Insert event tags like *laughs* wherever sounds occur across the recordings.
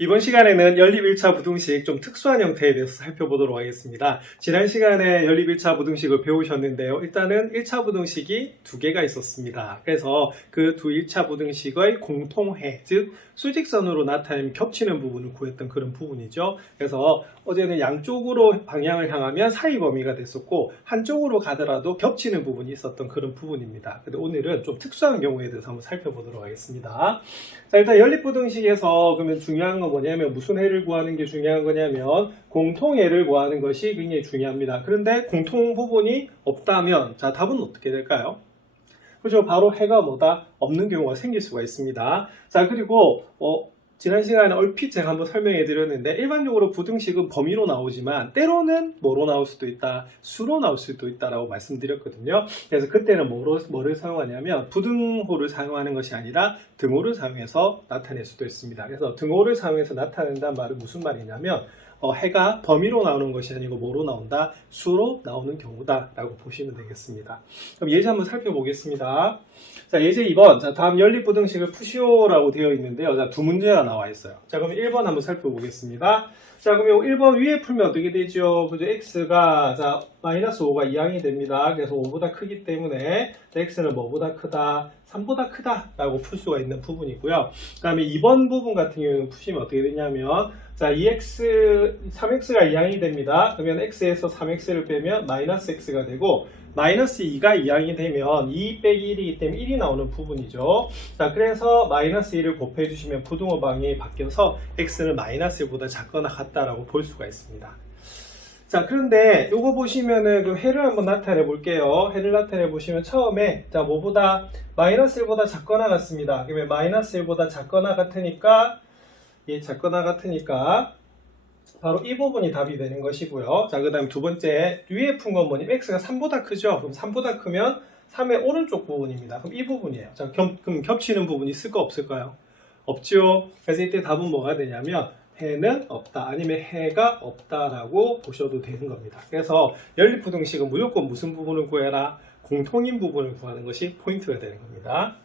이번 시간에는 연립 1차 부등식 좀 특수한 형태에 대해서 살펴보도록 하겠습니다. 지난 시간에 연립 1차 부등식을 배우셨는데요. 일단은 1차 부등식이 두 개가 있었습니다. 그래서 그 두 1차 부등식의 공통해, 즉 수직선으로 나타내면 겹치는 부분을 구했던 그런 부분이죠. 그래서 어제는 양쪽으로 방향을 향하면 사이 범위가 됐었고 한쪽으로 가더라도 겹치는 부분이 있었던 그런 부분입니다. 근데 오늘은 좀 특수한 경우에 대해서 한번 살펴보도록 하겠습니다. 자, 일단 연립 부등식에서 그러면 중요한 건 뭐냐면 무슨 해를 구하는 게 중요한 거냐면 공통해를 구하는 것이 굉장히 중요합니다. 그런데 공통 부분이 없다면 자, 답은 어떻게 될까요? 그죠? 바로 해가 뭐다? 없는 경우가 생길 수가 있습니다. 자, 그리고 어, 지난 시간에 얼핏 제가 한번 설명해 드렸는데 일반적으로 부등식은 범위로 나오지만 때로는 뭐로 나올 수도 있다 수로 나올 수도 있다라고 말씀드렸거든요. 그래서 그때는 뭐로, 뭐를 사용하냐면 부등호를 사용하는 것이 아니라 등호를 사용해서 나타낼 수도 있습니다. 그래서 등호를 사용해서 나타낸다는 말은 무슨 말이냐면 어, 해가 범위로 나오는 것이 아니고 뭐로 나온다 수로 나오는 경우다 라고 보시면 되겠습니다. 그럼 예제 한번 살펴보겠습니다 자, 예제 2번. 자, 다음 연립부등식을 푸시오라고 되어 있는데요. 자, 두 문제가 나와 있어요. 자, 그럼 1번 한번 살펴보겠습니다. 자, 그럼 1번 위에 풀면 어떻게 되죠? 그죠? x가, 자, 마이너스 5가 2항이 됩니다. 그래서 5보다 크기 때문에, 자, x는 뭐보다 크다? 3보다 크다. 라고 풀 수가 있는 부분이고요. 그 다음에 2번 부분 같은 경우는 푸시면 어떻게 되냐면, 자, 2x, 3x가 2항이 됩니다. 그러면 x에서 3x를 빼면 마이너스 x가 되고, 마이너스 2가 2항이 되면 2 빼기 1이기 때문에 1이 나오는 부분이죠. 자, 그래서 마이너스 1을 곱해주시면 부등호 방향이 바뀌어서 x는 마이너스 1보다 작거나 같다라고 볼 수가 있습니다. 자, 그런데 요거 보시면은 그 해를 한번 나타내 볼게요. 해를 나타내 보시면 처음에 자, 뭐보다 마이너스 1보다 작거나 같습니다. 그러면 마이너스 1보다 작거나 같으니까 예, 작거나 같으니까 바로 이 부분이 답이 되는 것이고요. 자, 그 다음 두 번째, 위에 푼 건 뭐니? x가 3보다 크죠? 그럼 3보다 크면 3의 오른쪽 부분입니다. 그럼 이 부분이에요. 자, 겹, 그럼 겹치는 부분이 있을까 없을까요? 없죠. 그래서 이때 답은 뭐가 되냐면, 해는 없다. 아니면 해가 없다라고 보셔도 되는 겁니다. 그래서 연립부등식은 무조건 무슨 부분을 구해라? 공통인 부분을 구하는 것이 포인트가 되는 겁니다.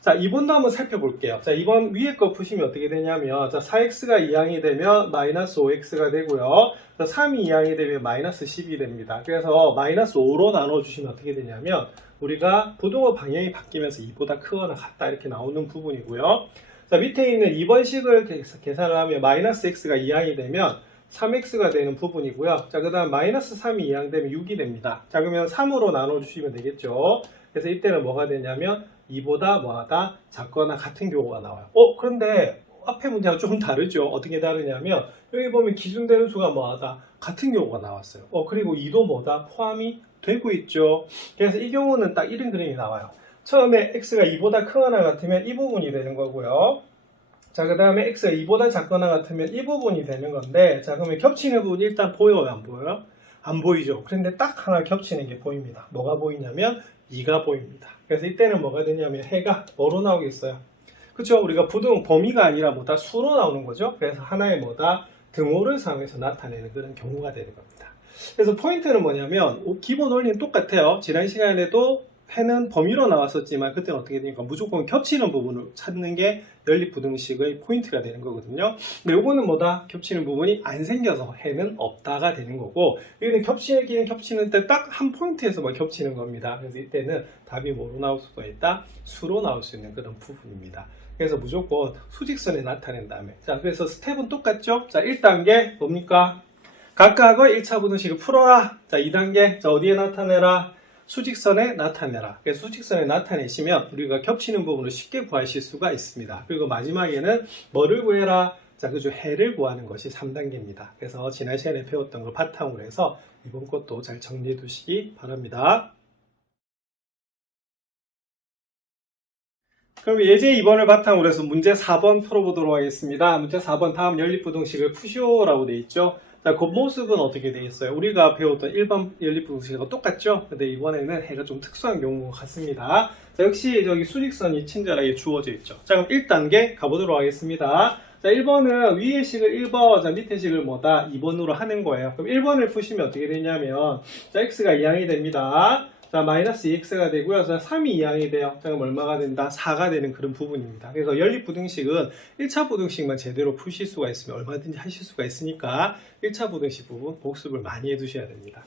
자, 2번도 한번 살펴볼게요. 자, 2번 위에 거 푸시면 어떻게 되냐면, 자, 4x가 2항이 되면 마이너스 5x가 되고요. 자, 3이 2항이 되면 마이너스 10이 됩니다. 그래서 마이너스 5로 나눠주시면 어떻게 되냐면, 우리가 부등호 방향이 바뀌면서 2보다 크거나 같다 이렇게 나오는 부분이고요. 자, 밑에 있는 2번 식을 계산을 하면 마이너스 x가 2항이 되면 3x가 되는 부분이고요. 자, 그 다음 마이너스 3이 2항 되면 6이 됩니다. 자, 그러면 3으로 나눠주시면 되겠죠. 그래서 이때는 뭐가 되냐면 2보다 뭐하다 작거나 같은 경우가 나와요. 어, 그런데 앞에 문제가 조금 다르죠. 어떻게 다르냐면 여기 보면 기준되는 수가 뭐하다 같은 경우가 나왔어요. 어, 그리고 2도 뭐다 포함이 되고 있죠. 그래서 이 경우는 딱 이런 그림이 나와요. 처음에 x가 2보다 크거나 같으면 이 부분이 되는 거고요. 자, 그 다음에 x가 2보다 작거나 같으면 이 부분이 되는 건데, 자, 그러면 겹치는 부분이 일단 보여요, 안 보여요? 안 보이죠. 그런데 딱 하나 겹치는 게 보입니다. 뭐가 보이냐면 2가 보입니다. 그래서 이때는 뭐가 되냐면 해가 뭐로 나오겠어요? 그쵸? 우리가 부등 범위가 아니라 뭐다 수로 나오는 거죠. 그래서 하나의 뭐다 등호를 사용해서 나타내는 그런 경우가 되는 겁니다. 그래서 포인트는 뭐냐면 오, 기본 원리는 똑같아요. 지난 시간에도 해는 범위로 나왔었지만 그때는 어떻게 되니까 무조건 겹치는 부분을 찾는 게 연립부등식의 포인트가 되는 거거든요. 근데 요거는 뭐다? 겹치는 부분이 안 생겨서 해는 없다가 되는 거고 여기는 겹치기는 겹치는 때딱한 포인트에서만 겹치는 겁니다. 그래서 이때는 답이 뭐로 나올 수가 있다? 수로 나올 수 있는 그런 부분입니다. 그래서 무조건 수직선에 나타낸 다음에 자 그래서 스텝은 똑같죠? 자 1단계 뭡니까? 각각의 1차 부등식을 풀어라. 자 2단계 자 어디에 나타내라? 수직선에 나타내라. 수직선에 나타내시면 우리가 겹치는 부분을 쉽게 구하실 수가 있습니다. 그리고 마지막에는 뭐를 구해라? 자, 그죠. 해를 구하는 것이 3단계입니다. 그래서 지난 시간에 배웠던 걸 바탕으로 해서 이번 것도 잘 정리해 두시기 바랍니다. 그럼 예제 2번을 바탕으로 해서 문제 4번 풀어보도록 하겠습니다. 문제 4번 다음 연립부등식을 푸시오라고 되어 있죠. 자, 겉모습은 어떻게 되겠어요? 우리가 배웠던 일반 연립부등식과 똑같죠? 근데 이번에는 해가 좀 특수한 경우 같습니다. 자, 역시 저기 수직선이 친절하게 주어져 있죠. 자, 그럼 1단계 가보도록 하겠습니다. 자, 1번은 위에 식을 1번, 자, 밑에 식을 뭐다? 2번으로 하는 거예요. 그럼 1번을 푸시면 어떻게 되냐면, 자, x가 2항이 됩니다. 자, 자, 마이너스 2x가 되고요. 자, 3이 이항이 돼요. 자, 그럼 얼마가 된다? 4가 되는 그런 부분입니다. 그래서 연립부등식은 1차 부등식만 제대로 푸실 수가 있으면 얼마든지 하실 수가 있으니까 1차 부등식 부분 복습을 많이 해두셔야 됩니다.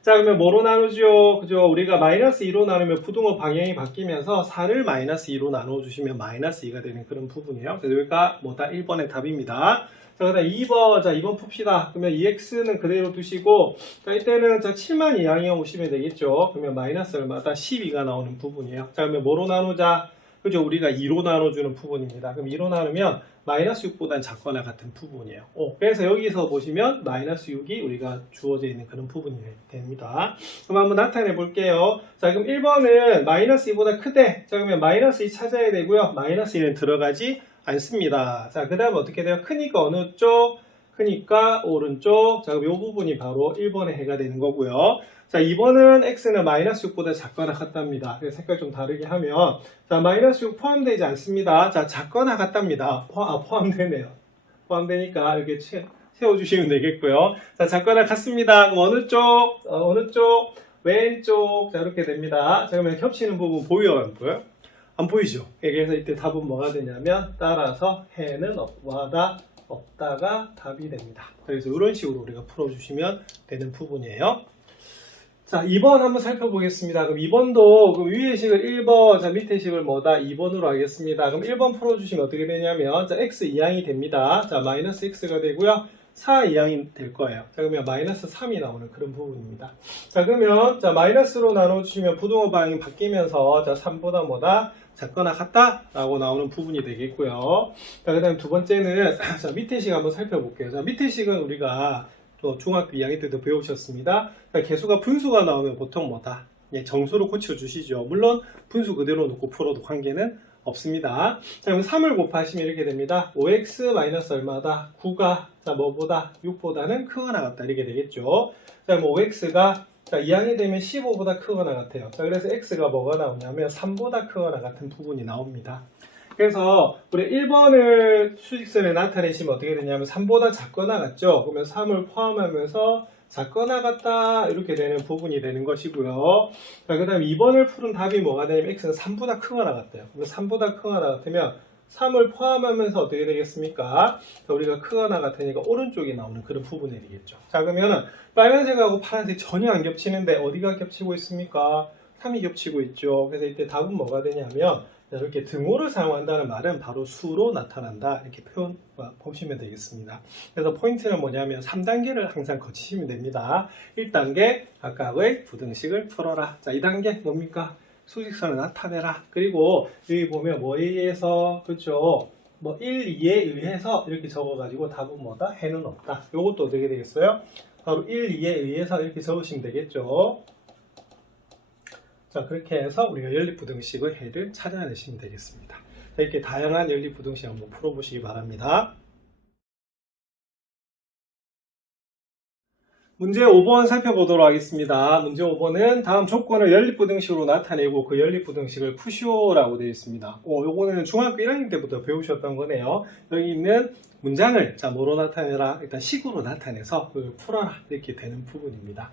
자, 그러면 뭐로 나누죠? 그죠? 우리가 마이너스 2로 나누면 부등호 방향이 바뀌면서 4를 마이너스 2로 나눠주시면 마이너스 2가 되는 그런 부분이에요. 여기가 뭐다? 1번의 답입니다. 자, 그 다음 2번, 자, 2번 풉시다. 그러면 2x는 그대로 두시고, 자, 이때는 자, 7만 이항이 오시면 되겠죠. 그러면 마이너스 얼마다? 12가 나오는 부분이에요. 자, 그러면 뭐로 나누자? 그죠? 우리가 2로 나눠주는 부분입니다. 그럼 2로 나누면 마이너스 6보단 작거나 같은 부분이에요. 오, 그래서 여기서 보시면 마이너스 6이 우리가 주어져 있는 그런 부분이 됩니다. 그럼 한번 나타내 볼게요. 자, 그럼 1번은 마이너스 2보다 크대. 자, 그러면 마이너스 2 찾아야 되고요. 마이너스 2는 들어가지 않습니다. 자, 그 다음 어떻게 돼요? 크니까 어느 쪽? 크니까 오른쪽. 자, 그럼 이 부분이 바로 1번의 해가 되는 거고요. 자, 2번은 x는 마이너스 6보다 작거나 같답니다. 색깔 좀 다르게 하면 자, 마이너스 6 포함되지 않습니다. 자, 작거나 같답니다. 포, 아, 포함되네요. 포함되니까 이렇게 채, 세워주시면 되겠고요. 자, 작거나 같습니다. 그럼 어느 쪽? 어, 어느 쪽? 왼쪽. 자, 이렇게 됩니다. 자, 그러면 겹치는 부분 보여요? 안 보이죠? 그래서 이때 답은 뭐가 되냐면 따라서 해는 없다 없다가 답이 됩니다. 그래서 이런 식으로 우리가 풀어주시면 되는 부분이에요. 자, 2번 한번 살펴보겠습니다. 그럼 2번도 그럼 위의 식을 1번, 자 밑에 식을 뭐다? 2번으로 하겠습니다. 그럼 1번 풀어주시면 어떻게 되냐면 자 x 이항이 됩니다. 자 마이너스 x가 되고요. 4 이항이 될 거예요. 자 그러면 마이너스 3이 나오는 그런 부분입니다. 자 그러면 자 마이너스로 나눠주시면 부등호 방향이 바뀌면서 자 3보다 뭐다? 작거나 같다라고 나오는 부분이 되겠고요. 자 그 다음 두 번째는 *clears throat* 자 밑에 식 한번 살펴볼게요. 자 밑에 식은 우리가 또 중학교 2학년 때도 배우셨습니다. 자, 개수가 분수가 나오면 보통 뭐다? 예, 정수로 고쳐주시죠. 물론 분수 그대로 놓고 풀어도 관계는 없습니다. 자, 그럼 3을 곱하시면 이렇게 됩니다. 5x 마이너스 얼마다? 9가 자 뭐보다? 6보다는 크거나 같다 이렇게 되겠죠. 자, 그럼 5x가 자, 2항이 되면 15보다 크거나 같아요. 자, 그래서 x가 뭐가 나오냐면 3보다 크거나 같은 부분이 나옵니다. 그래서 우리 1번을 수직선에 나타내시면 어떻게 되냐면 3보다 작거나 같죠? 그러면 3을 포함하면서 작거나 같다 이렇게 되는 부분이 되는 것이고요. 자, 그 다음 2번을 푸는 답이 뭐가 되냐면 x는 3보다 크거나 같아요. 그러면 3보다 크거나 같으면 3을 포함하면서 어떻게 되겠습니까? 자, 우리가 크거나 같으니까 오른쪽에 나오는 그런 부분이 되겠죠. 자, 그러면은 빨간색하고 파란색 전혀 안 겹치는데 어디가 겹치고 있습니까? 3이 겹치고 있죠. 그래서 이때 답은 뭐가 되냐면 자, 이렇게 등호를 사용한다는 말은 바로 수로 나타난다 이렇게 표현 어, 보시면 되겠습니다. 그래서 포인트는 뭐냐면 3단계를 항상 거치시면 됩니다. 1단계 각각의 부등식을 풀어라. 자, 2단계 뭡니까? 수직선을 나타내라. 그리고 여기 보면 뭐에 의해서 그렇죠? 뭐 1, 2에 의해서 이렇게 적어가지고 답은 뭐다? 해는 없다. 이것도 어떻게 되겠어요? 바로 1, 2에 의해서 이렇게 적으시면 되겠죠. 자, 그렇게 해서 우리가 연립부등식의 해를 찾아내시면 되겠습니다. 자, 이렇게 다양한 연립부등식 한번 풀어보시기 바랍니다. 문제 5번 살펴보도록 하겠습니다. 문제 5번은 다음 조건을 연립부등식으로 나타내고 그 연립부등식을 푸시오라고 되어 있습니다. 어, 요거는 중학교 1학년 때부터 배우셨던 거네요. 여기 있는 문장을 자 뭐로 나타내라? 일단 식으로 나타내서 그걸 풀어라 이렇게 되는 부분입니다.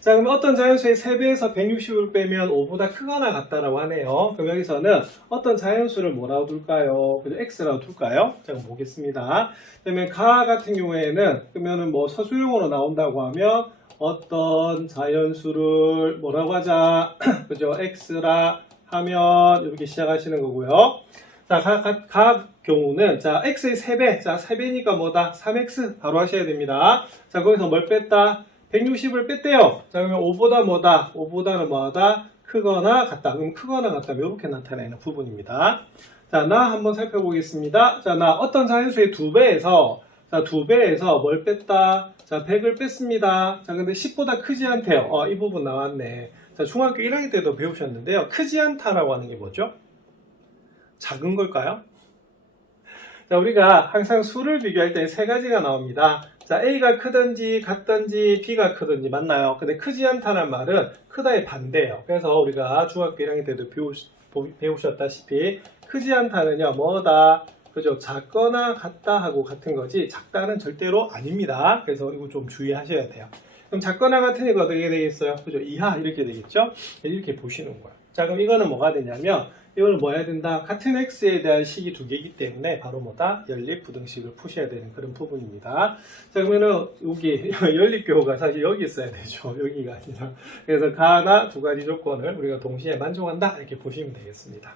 자 그럼 어떤 자연수의 3배에서 160을 빼면 5보다 크거나 같다라고 하네요. 그럼 여기서는 어떤 자연수를 뭐라고 둘까요? 그죠? x라고 둘까요? 자 그럼 보겠습니다. 그러면 가 같은 경우에는 그러면은 뭐 서술형으로 나온다고 하면 어떤 자연수를 뭐라고 하자 *clears throat* 그죠? x라 하면 이렇게 시작하시는 거고요. 자, 각, 각, 각 경우는, 자, x의 3배. 자, 3배니까 뭐다? 3x. 바로 하셔야 됩니다. 자, 거기서 뭘 뺐다? 160을 뺐대요. 자, 그러면 5보다 뭐다? 5보다는 뭐다? 크거나 같다. 그럼 크거나 같다면 이렇게 나타내는 부분입니다. 자, 나 한번 살펴보겠습니다. 자, 나 어떤 자연수의 2배에서, 자, 2배에서 뭘 뺐다? 자, 100을 뺐습니다. 자, 근데 10보다 크지 않대요. 어, 이 부분 나왔네. 자, 중학교 1학년 때도 배우셨는데요. 크지 않다라고 하는 게 뭐죠? 작은 걸까요? 자, 우리가 항상 수를 비교할 때 세 가지가 나옵니다. 자, A가 크든지 같든지 B가 크든지 맞나요? 근데 크지 않다는 말은 크다의 반대예요. 그래서 우리가 중학교 1학년 때도 배우, 배우셨다시피 크지 않다는요, 뭐다? 그죠? 작거나 같다 하고 같은 거지 작다는 절대로 아닙니다. 그래서 이거 좀 주의하셔야 돼요. 그럼 작거나 같으니까 어떻게 되겠어요? 그죠? 이하 이렇게 되겠죠? 이렇게 보시는 거예요. 자, 그럼 이거는 뭐가 되냐면 이거는 뭐 해야 된다? 같은 x에 대한 식이 두 개이기 때문에 바로 뭐다? 연립 부등식을 푸셔야 되는 그런 부분입니다. 자, 그러면은 여기 *laughs* 연립교가 사실 여기 있어야 되죠. *laughs* 여기가 아니라. 그래서 가나 두 가지 조건을 우리가 동시에 만족한다 이렇게 보시면 되겠습니다.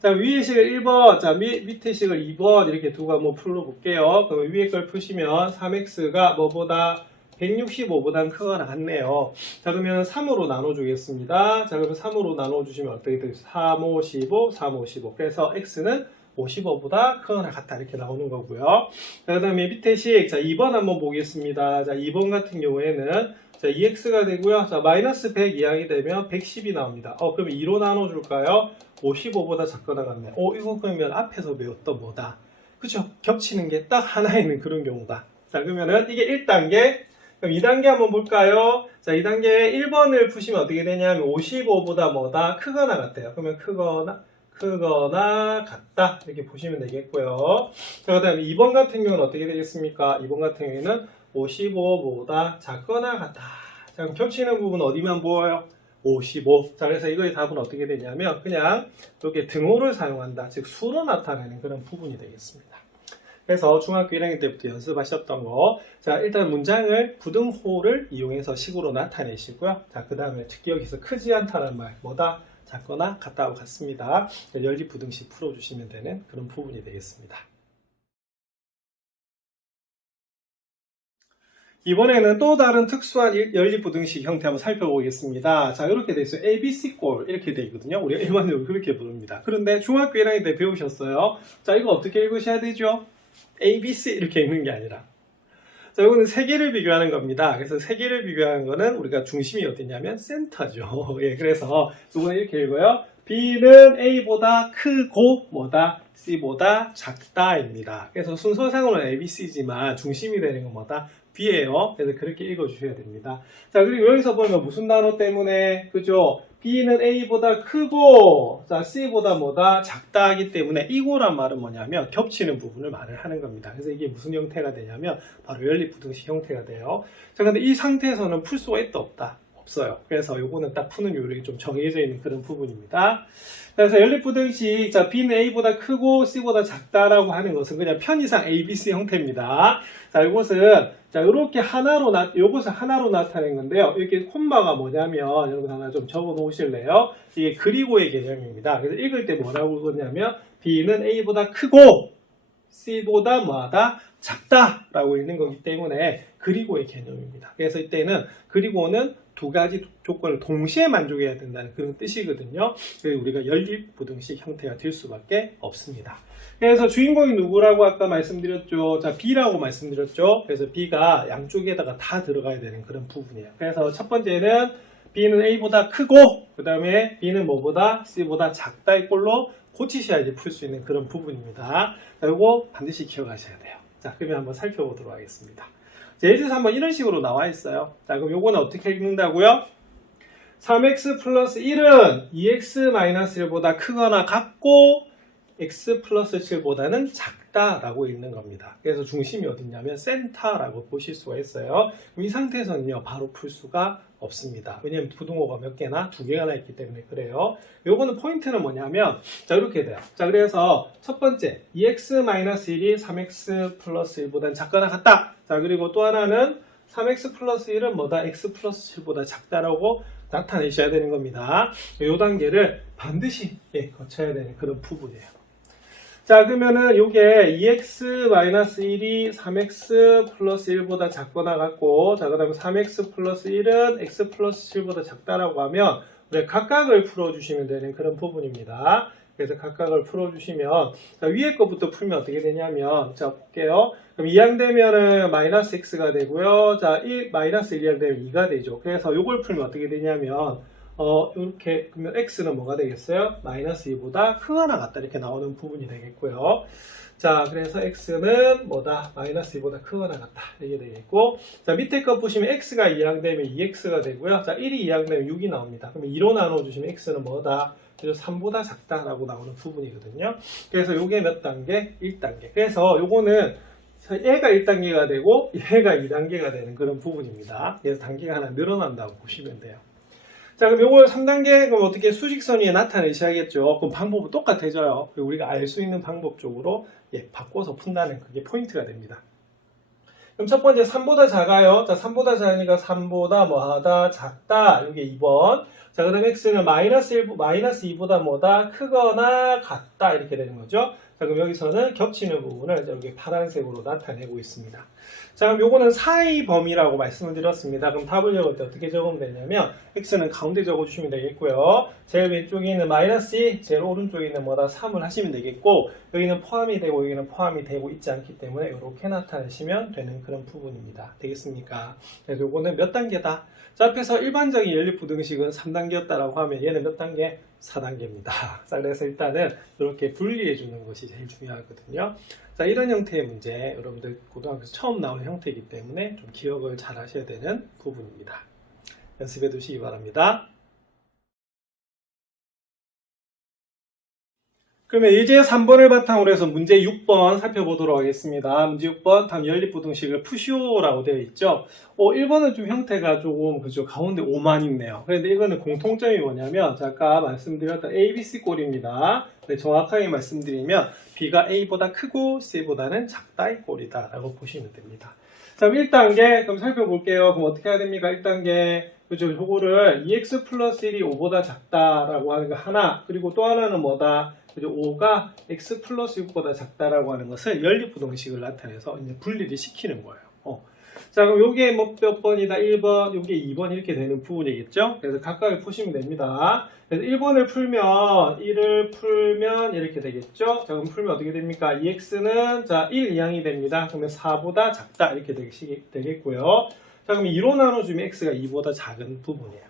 자, 위의 식을 1번, 자, 밑, 밑에 식을 2번 이렇게 두고 한번 풀어볼게요. 그러면 위에 걸 푸시면 3x가 뭐보다 165보단 크거나 같네요. 자, 그러면 3으로 나눠주겠습니다. 자, 그러면 3으로 나눠주시면 어떻게 되겠어요? 3, 5, 15, 3, 5, 15. 그래서 x는 55보다 크거나 같다 이렇게 나오는 거고요. 자, 그 다음에 밑에 식, 자, 2번 한번 보겠습니다. 자, 2번 같은 경우에는 자, 2x가 되고요. 자, 마이너스 100 이하이 되면 110이 나옵니다. 어, 그럼 2로 나눠줄까요? 55보다 작거나 같네. 어, 이거 그러면 앞에서 배웠던 뭐다? 그죠? 겹치는 게 딱 하나 있는 그런 경우다. 자, 그러면은 이게 1단계. 그럼 2단계 한번 볼까요? 자, 2단계 1번을 푸시면 어떻게 되냐면 55보다 뭐다? 크거나 같아요. 그러면 크거나, 크거나 같다. 이렇게 보시면 되겠고요. 자, 그 다음에 2번 같은 경우는 어떻게 되겠습니까? 2번 같은 경우에는 55보다 작거나 같다. 자, 그럼 겹치는 부분 어디만 보여요? 55. 자, 그래서 이거의 답은 어떻게 되냐면 그냥 이렇게 등호를 사용한다. 즉, 수로 나타내는 그런 부분이 되겠습니다. 그래서 중학교 1학년 때부터 연습하셨던 거. 자, 일단 문장을 부등호를 이용해서 식으로 나타내시고요. 자, 그 다음에 특히 여기서 크지 않다는 말, 뭐다? 작거나 같다고 같습니다. 연립 부등식 풀어주시면 되는 그런 부분이 되겠습니다. 이번에는 또 다른 특수한 일- 연립부등식 형태 한번 살펴보겠습니다. 자, 이렇게 돼 있어요. ABC 꼴 이렇게 돼 있거든요. 우리가 일반적으로 그렇게 부릅니다. 그런데 중학교 1학년 때 배우셨어요. 자, 이거 어떻게 읽으셔야 되죠? ABC 이렇게 읽는 게 아니라. 자, 이거는 세 개를 비교하는 겁니다. 그래서 세 개를 비교하는 거는 우리가 중심이 어디냐면 센터죠. *laughs* 예, 그래서 이거는 이렇게 읽어요. B는 A보다 크고 뭐다? C보다 작다입니다. 그래서 순서상으로는 ABC지만 중심이 되는 건 뭐다? B예요. 그래서 그렇게 읽어주셔야 됩니다. 자, 그리고 여기서 보면 무슨 단어 때문에, 그죠? B는 A보다 크고, 자, C보다 뭐다? 작다 하기 때문에 이고란 말은 뭐냐면 겹치는 부분을 말을 하는 겁니다. 그래서 이게 무슨 형태가 되냐면 바로 연립부등식 형태가 돼요. 자, 근데 이 상태에서는 풀 수가 있다 없다? 없어요. 그래서 요거는 딱 푸는 요령이 좀 정해져 있는 그런 부분입니다. 그래서 연립부등식, 자, B는 A보다 크고 C보다 작다라고 하는 것은 그냥 편의상 ABC 형태입니다. 자, 이것은, 자, 이렇게 하나로 나, 요것을 하나로 나타낸 건데요. 이렇게 콤마가 뭐냐면, 여러분 하나 좀 적어 놓으실래요? 이게 그리고의 개념입니다. 그래서 읽을 때 뭐라고 그러냐면, B는 A보다 크고, C보다 뭐하다? 작다라고 읽는 거기 때문에 그리고의 개념입니다. 그래서 이때는 그리고는 두 가지 조건을 동시에 만족해야 된다는 그런 뜻이거든요. 그래서 우리가 연립 부등식 형태가 될 수밖에 없습니다. 그래서 주인공이 누구라고 아까 말씀드렸죠. 자, B라고 말씀드렸죠. 그래서 B가 양쪽에다가 다 들어가야 되는 그런 부분이에요. 그래서 첫 번째는 B는 A보다 크고, 그 다음에 B는 뭐보다 C보다 작다의 꼴로 고치셔야지 풀 수 있는 그런 부분입니다. 자, 이거 반드시 기억하셔야 돼요. 자, 그러면 한번 살펴보도록 하겠습니다. 들어서 한번 이런 식으로 나와 있어요. 자, 그럼 요거는 어떻게 읽는다고요? 3x 플러스 1은 2x-1보다 크거나 같고 x 플러스 7보다는 작다라고 읽는 겁니다. 그래서 중심이 어딨냐면 센터라고 보실 수가 있어요. 그럼 이 상태에서는요, 바로 풀 수가 없습니다. 왜냐면 부등호가 몇 개나 두 개가 나 있기 때문에 그래요. 요거는 포인트는 뭐냐면, 자, 이렇게 돼요. 자, 그래서 첫 번째, 2x-1이 3x 플러스 1보다는 작거나 같다. 자, 그리고 또 하나는 3x 플러스 1은 뭐다? x 플러스 7보다 작다라고 나타내셔야 되는 겁니다. 이 단계를 반드시 예, 거쳐야 되는 그런 부분이에요. 자, 그러면은 요게 2x-1이 3x 플러스 1보다 작거나 같고, 자, 그 다음에 3x 플러스 1은 x 플러스 7보다 작다라고 하면, 우리 각각을 풀어주시면 되는 그런 부분입니다. 그래서 각각을 풀어주시면, 자, 위에 거부터 풀면 어떻게 되냐면, 자, 볼게요. 그럼 2항 되면은 마이너스 x가 되고요. 자, 1, 마이너스 1항 되면 2가 되죠. 그래서 요걸 풀면 어떻게 되냐면, 어, 이렇게, 그러면 x는 뭐가 되겠어요? 마이너스 2보다 크거나 같다. 이렇게 나오는 부분이 되겠고요. 자, 그래서 x는 뭐다? 마이너스 2보다 크거나 같다. 이게 되겠고. 자, 밑에 거 보시면 x가 2항 되면 2x가 되고요. 자, 1이 2항 되면 6이 나옵니다. 그러면 2로 나눠주시면 x는 뭐다? 그래서 3보다 작다라고 나오는 부분이거든요. 그래서 요게 몇 단계? 1단계. 그래서 요거는 얘가 1단계가 되고 얘가 2단계가 되는 그런 부분입니다. 그래서 단계가 하나 늘어난다고 보시면 돼요. 자, 그럼 요걸 3단계 그럼 어떻게 수직선 위에 나타내셔야겠죠. 그럼 방법은 똑같아져요. 우리가 알 수 있는 방법 쪽으로 예, 바꿔서 푼다는 그게 포인트가 됩니다. 그럼 첫 번째 3보다 작아요. 자, 3보다 작으니까 3보다 뭐하다 작다. 이게 2번. 자, 그 다음에 x는 마이너스 1, 마이너스 2보다 뭐다 크거나 같다. 이렇게 되는 거죠. 자, 그럼 여기서는 겹치는 부분을 이렇게 파란색으로 나타내고 있습니다. 자, 그럼 요거는 사이 범위라고 말씀을 드렸습니다. 그럼 답을 적을 때 어떻게 적으면 되냐면, x는 가운데 적어주시면 되겠고요. 제일 왼쪽에 있는 마이너스 2, 제일 오른쪽에 있는 뭐다 3을 하시면 되겠고, 여기는 포함이 되고, 여기는 포함이 되고 있지 않기 때문에 이렇게 나타내시면 되는 그런 부분입니다. 되겠습니까? 그래서 요거는 몇 단계다? 자, 앞에서 일반적인 연립부등식은 3단계였다라고 하면 얘는 몇 단계? 4단계입니다. *laughs* 자, 그래서 일단은 이렇게 분리해 주는 것이 제일 중요하거든요. 자, 이런 형태의 문제, 여러분들 고등학교에서 처음 나오는 형태이기 때문에 좀 기억을 잘 하셔야 되는 부분입니다. 연습해 두시기 바랍니다. 그러면 이제 3번을 바탕으로 해서 문제 6번 살펴보도록 하겠습니다. 문제 6번 다음 연립부등식을 푸시오라고 되어 있죠. 어, 1번은 좀 형태가 조금 그죠 가운데 5만 있네요. 그런데 이거는 공통점이 뭐냐면 자, 아까 말씀드렸던 ABC 꼴입니다. 네, 정확하게 말씀드리면 B가 A보다 크고 C보다는 작다의 꼴이다 라고 보시면 됩니다. 자, 그럼 1단계 그럼 살펴볼게요. 그럼 어떻게 해야 됩니까? 1단계 그죠? 요거를 2x 플러스 1이 5보다 작다라고 하는 거 하나 그리고 또 하나는 뭐다? 그죠? 5가 x 플러스 6보다 작다라고 하는 것을 연립부등식을 나타내서 이제 분리를 시키는 거예요. 어. 자, 그럼 요게 뭐 몇 번이다? 1번, 요게 2번 이렇게 되는 부분이겠죠? 그래서 각각을 푸시면 됩니다. 그래서 1번을 풀면, 1을 풀면 이렇게 되겠죠? 자, 그럼 풀면 어떻게 됩니까? 2x는 자, 1 이항이 됩니다. 그러면 4보다 작다 이렇게 되겠고요. 자, 그럼 2로 나눠주면 x가 2보다 작은 부분이에요.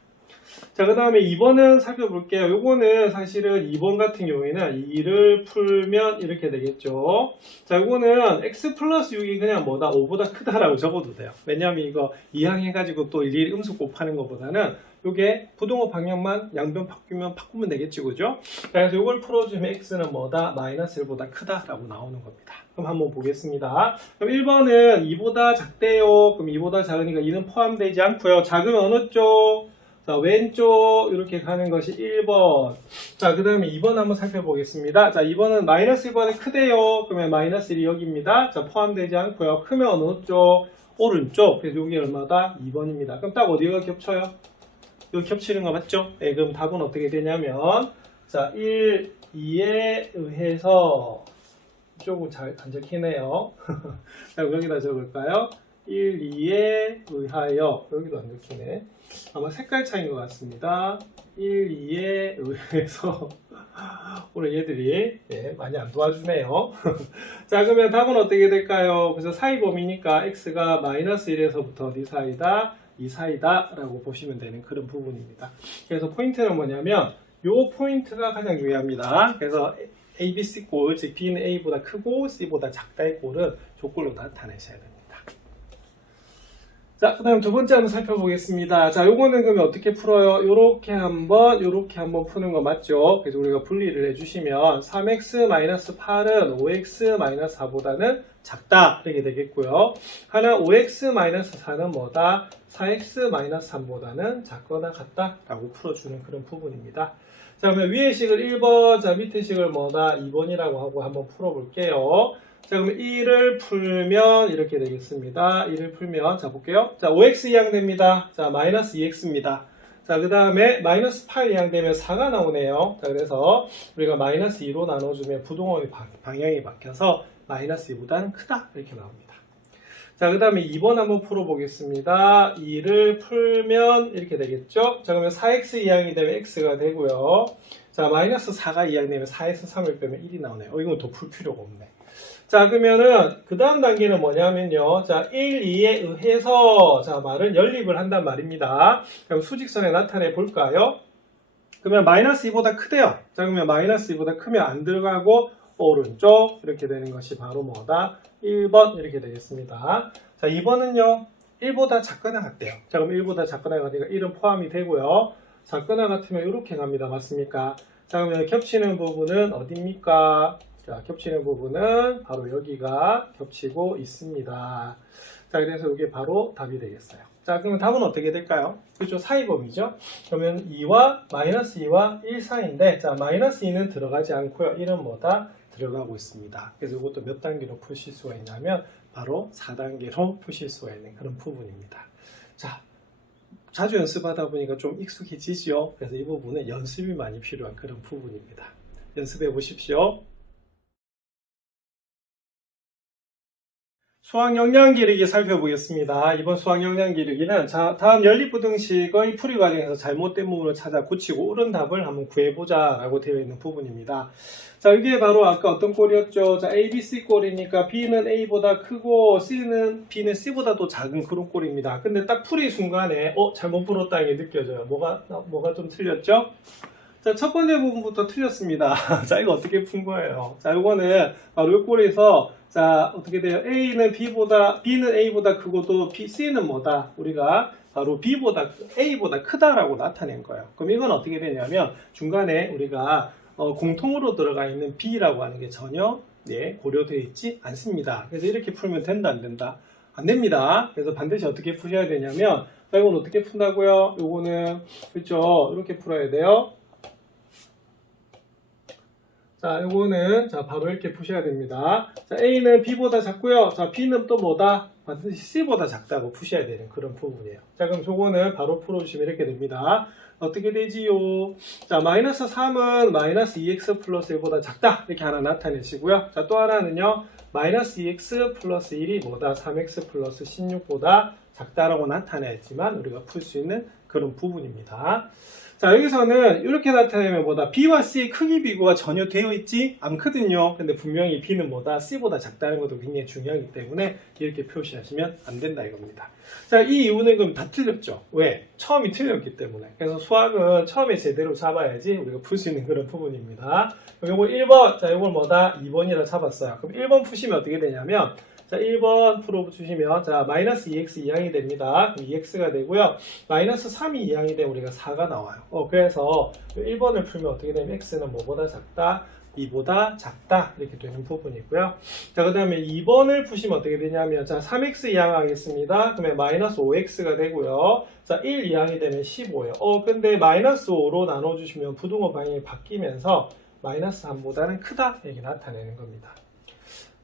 자, 그 다음에 2번은 살펴볼게요. 요거는 사실은 2번 같은 경우에는 2를 풀면 이렇게 되겠죠. 자, 요거는 x 플러스 6이 그냥 뭐다? 5보다 크다라고 *laughs* 적어도 돼요. 왜냐면 이거 이항해가지고 또 일일이 음수 곱하는 것보다는 요게 부동호 방향만 양변 바꾸면 바꾸면 되겠지, 그죠? 자, 그래서 요걸 풀어주면 x는 뭐다? 마이너스 1보다 크다라고 나오는 겁니다. 그럼 한번 보겠습니다. 그럼 1번은 2보다 작대요. 그럼 2보다 작으니까 2는 포함되지 않고요. 작으면 어느 쪽? 자, 왼쪽 이렇게 가는 것이 1번. 자, 그 다음에 2번 한번 살펴보겠습니다. 자, 2번은 마이너스 1번에 크대요. 그러면 마이너스 1이 여기입니다. 자, 포함되지 않고요. 크면 어느 쪽? 오른쪽. 그래서 여기 얼마다? 2번입니다. 그럼 딱 어디가 겹쳐요? 여기 겹치는 거 맞죠? 네, 그럼 답은 어떻게 되냐면, 자, 1, 2에 의해서, 이쪽은 잘안 적히네요. *laughs* 자, 여기다 적을까요? 1, 2에 의하여, 여기도 안 적히네. 아마 색깔 차이인 것 같습니다. 1, 2에 의해서 *laughs* 오늘 얘들이 예, 많이 안 도와주네요. *laughs* 자 그러면 답은 어떻게 될까요? 그래서 사이 범위니까 x가 마이너스 1에서부터 어디 사이다? 이 사이다 라고 보시면 되는 그런 부분입니다. 그래서 포인트는 뭐냐면 요 포인트가 가장 중요합니다. 그래서 ABC 꼴, 즉 B는 A보다 크고 C보다 작다의 꼴은 조꼴로 나타내셔야 됩니다. 자, 그 다음 두 번째 한번 살펴보겠습니다. 자, 요거는 그러면 어떻게 풀어요? 요렇게 한번, 요렇게 한번 푸는 거 맞죠? 그래서 우리가 분리를 해주시면 3x-8은 5x-4보다는 작다. 이렇게 되겠고요. 하나 5x-4는 뭐다? 4x-3보다는 작거나 같다. 라고 풀어주는 그런 부분입니다. 자, 그러면 위의 식을 1번, 자, 밑에 식을 뭐다? 2번이라고 하고 한번 풀어볼게요. 자, 그러면 1을 풀면 이렇게 되겠습니다. 1을 풀면, 자, 볼게요. 자, 5x 이항됩니다. 자, 마이너스 2x입니다. 자, 그 다음에 마이너스 8 이항되면 4가 나오네요. 자, 그래서 우리가 마이너스 2로 나눠주면 부동원의 방- 방향이 바뀌어서 마이너스 2보다는 크다. 이렇게 나옵니다. 자, 그 다음에 2번 한번 풀어보겠습니다. 2를 풀면 이렇게 되겠죠? 자, 그러면 4x 이항이 되면 x가 되고요. 자, 마이너스 4가 이항되면 4에서 3을 빼면 1이 나오네요. 어, 이건 더 풀 필요가 없네. 자, 그러면은, 그 다음 단계는 뭐냐면요. 자, 1, 2에 의해서, 자, 말은 연립을 한단 말입니다. 그럼 수직선에 나타내 볼까요? 그러면 마이너스 2보다 크대요. 자, 그러면 마이너스 2보다 크면 안 들어가고, 오른쪽, 이렇게 되는 것이 바로 뭐다? 1번, 이렇게 되겠습니다. 자, 2번은요. 1보다 작거나 같대요. 자, 그럼 1보다 작거나 같으니까 1은 포함이 되고요. 작거나 같으면 이렇게 갑니다. 맞습니까? 자, 그러면 겹치는 부분은 어디입니까? 자, 겹치는 부분은 바로 여기가 겹치고 있습니다. 자, 그래서 이게 바로 답이 되겠어요. 자, 그러면 답은 어떻게 될까요? 그렇죠. 사이범위죠. 그러면 2와 마이너스 2와 1 사이인데, 자, 마이너스 2는 들어가지 않고요. 1은 뭐다? 들어가고 있습니다. 그래서 이것도 몇 단계로 푸실 수가 있냐면, 바로 4단계로 푸실 수가 있는 그런 부분입니다. 자, 자주 연습하다 보니까 좀 익숙해지죠. 그래서 이 부분은 연습이 많이 필요한 그런 부분입니다. 연습해 보십시오. 수학 영양 기르기 살펴보겠습니다. 이번 수학 영양 기르기는 자, 다음 연립부등식의 풀이 과정에서 잘못된 부분을 찾아 고치고 옳은 답을 한번 구해보자 라고 되어 있는 부분입니다. 자, 이게 바로 아까 어떤 꼴이었죠? 자, A, B, C 꼴이니까 B는 A보다 크고 C는 B는 C보다 더 작은 그런 꼴입니다. 근데 딱 풀이 순간에 어 잘못 풀었다는 게 느껴져요. 뭐가 뭐가 좀 틀렸죠? 자, 첫 번째 부분부터 틀렸습니다. *laughs* 자, 이거 어떻게 푼 거예요? 자, 이거는 바로 이 꼴에서 자, 어떻게 돼요? A는 B보다, B는 A보다 크고 또 B, C는 뭐다? 우리가 바로 B보다, A보다 크다라고 나타낸 거예요. 그럼 이건 어떻게 되냐면 중간에 우리가 어, 공통으로 들어가 있는 B라고 하는 게 전혀 예, 고려되어 있지 않습니다. 그래서 이렇게 풀면 된다, 안 된다? 안 됩니다. 그래서 반드시 어떻게 푸셔야 되냐면, 자, 이건 어떻게 푼다고요? 요거는, 그렇죠. 이렇게 풀어야 돼요. 자, 요거는 자 바로 이렇게 푸셔야 됩니다. 자, A는 B보다 작고요. 자, B는 또 뭐다? 반드시 C보다 작다고 푸셔야 되는 그런 부분이에요. 자, 그럼 저거는 바로 풀어주시면 이렇게 됩니다. 어떻게 되지요? 자, 마이너스 3은 마이너스 2x 플러스 1보다 작다. 이렇게 하나 나타내시고요. 자, 또 하나는요. 마이너스 2x 플러스 1이 뭐다? 3x 플러스 16보다 작다라고 나타내지만 우리가 풀 수 있는 그런 부분입니다. 자, 여기서는 이렇게 나타내면 뭐다? B와 C의 크기 비교가 전혀 되어 있지 않거든요. 근데 분명히 B는 뭐다? C보다 작다는 것도 굉장히 중요하기 때문에 이렇게 표시하시면 안 된다 이겁니다. 자, 이 이유는 그럼 다 틀렸죠. 왜? 처음이 틀렸기 때문에. 그래서 수학은 처음에 제대로 잡아야지 우리가 풀 수 있는 그런 부분입니다. 그럼 요거 1번, 자, 이걸 뭐다? 2번이라 잡았어요. 그럼 1번 푸시면 어떻게 되냐면 자, 1번 풀어주시면, 자, 마이너스 2x 이항이 됩니다. 그럼 2x가 되고요. 마이너스 3이 이항이 되면 우리가 4가 나와요. 어, 그래서 1번을 풀면 어떻게 되면 x는 뭐보다 작다? 2보다 작다. 이렇게 되는 부분이고요. 자, 그 다음에 2번을 푸시면 어떻게 되냐면, 자, 3x 이항 하겠습니다. 그러면 마이너스 5x가 되고요. 자, 1 이항이 되면 15예요. 어, 근데 마이너스 5로 나눠주시면 부등호 방향이 바뀌면서 마이너스 3보다는 크다. 이렇게 나타내는 겁니다.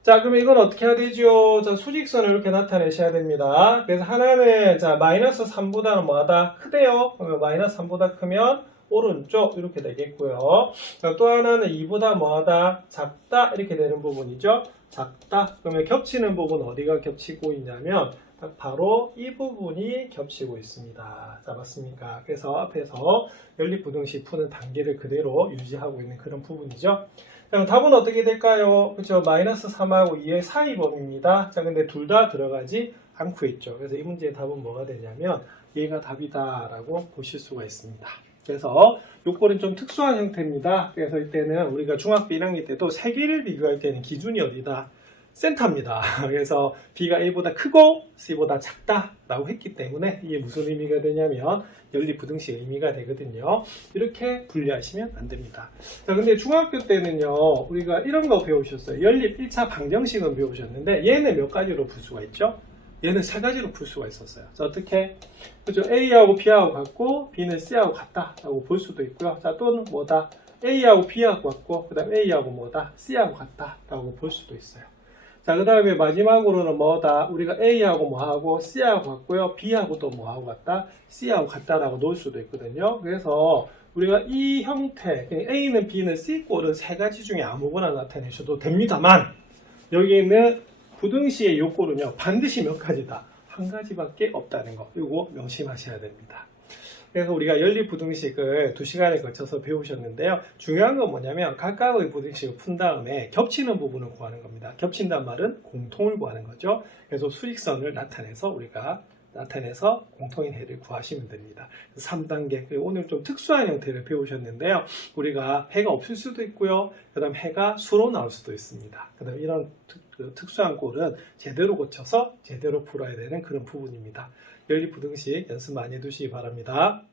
자, 그럼 이건 어떻게 해야 되죠? 자, 수직선을 이렇게 나타내셔야 됩니다. 그래서 하나는, 자, 마이너스 3보다는 뭐하다? 크대요. 그러면 마이너스 3보다 크면 오른쪽 이렇게 되겠고요. 자, 또 하나는 2보다 뭐하다? 작다. 이렇게 되는 부분이죠. 작다. 그러면 겹치는 부분 어디가 겹치고 있냐면, 딱 바로 이 부분이 겹치고 있습니다. 자, 맞습니까? 그래서 앞에서 연립부등식 푸는 단계를 그대로 유지하고 있는 그런 부분이죠. 자, 그럼 답은 어떻게 될까요? 그렇죠. 마이너스 3하고 2의 사이 범위입니다. 자, 근데 둘 다 들어가지 않고 있죠. 그래서 이 문제의 답은 뭐가 되냐면 얘가 답이다라고 보실 수가 있습니다. 그래서 요꼴은 좀 특수한 형태입니다. 그래서 이때는 우리가 중학교 1학년 때도 세 개를 비교할 때는 기준이 어디다? 센터입니다. *laughs* 그래서 B가 A보다 크고 C보다 작다라고 했기 때문에 이게 무슨 의미가 되냐면 연립부등식 의미가 되거든요. 이렇게 분리하시면 안 됩니다. 자, 근데 중학교 때는요, 우리가 이런 거 배우셨어요. 연립 1차 방정식은 배우셨는데 얘는 몇 가지로 풀 수가 있죠? 얘는 세 가지로 풀 수가 있었어요. 자, 어떻게? 그죠? A하고 B하고 같고 B는 C하고 같다라고 볼 수도 있고요. 자, 또는 뭐다? A하고 B하고 같고 그 다음 A하고 뭐다? C하고 같다라고 볼 수도 있어요. 자, 그 다음에 마지막으로는 뭐다? 우리가 A하고 뭐하고 C하고 같고요. B하고 또 뭐하고 같다? C하고 같다라고 놓을 수도 있거든요. 그래서 우리가 이 형태, A는 B는 C 꼴은 세 가지 중에 아무거나 나타내셔도 됩니다만 여기 있는 부등식의 요꼴은요 반드시 몇 가지다? 한 가지밖에 없다는 거. 이거 명심하셔야 됩니다. 그래서 우리가 연립 부등식을 두 시간에 걸쳐서 배우셨는데요. 중요한 건 뭐냐면 각각의 부등식을 푼 다음에 겹치는 부분을 구하는 겁니다. 겹친단 말은 공통을 구하는 거죠. 그래서 수직선을 나타내서 우리가 나타내서 공통인 해를 구하시면 됩니다. 3단계 그리고 오늘 좀 특수한 형태를 배우셨는데요. 우리가 해가 없을 수도 있고요. 그 다음 해가 수로 나올 수도 있습니다. 그 다음 이런 특수한 꼴은 제대로 고쳐서 제대로 풀어야 되는 그런 부분입니다. 연립부등식 연습 많이 해두시기 바랍니다.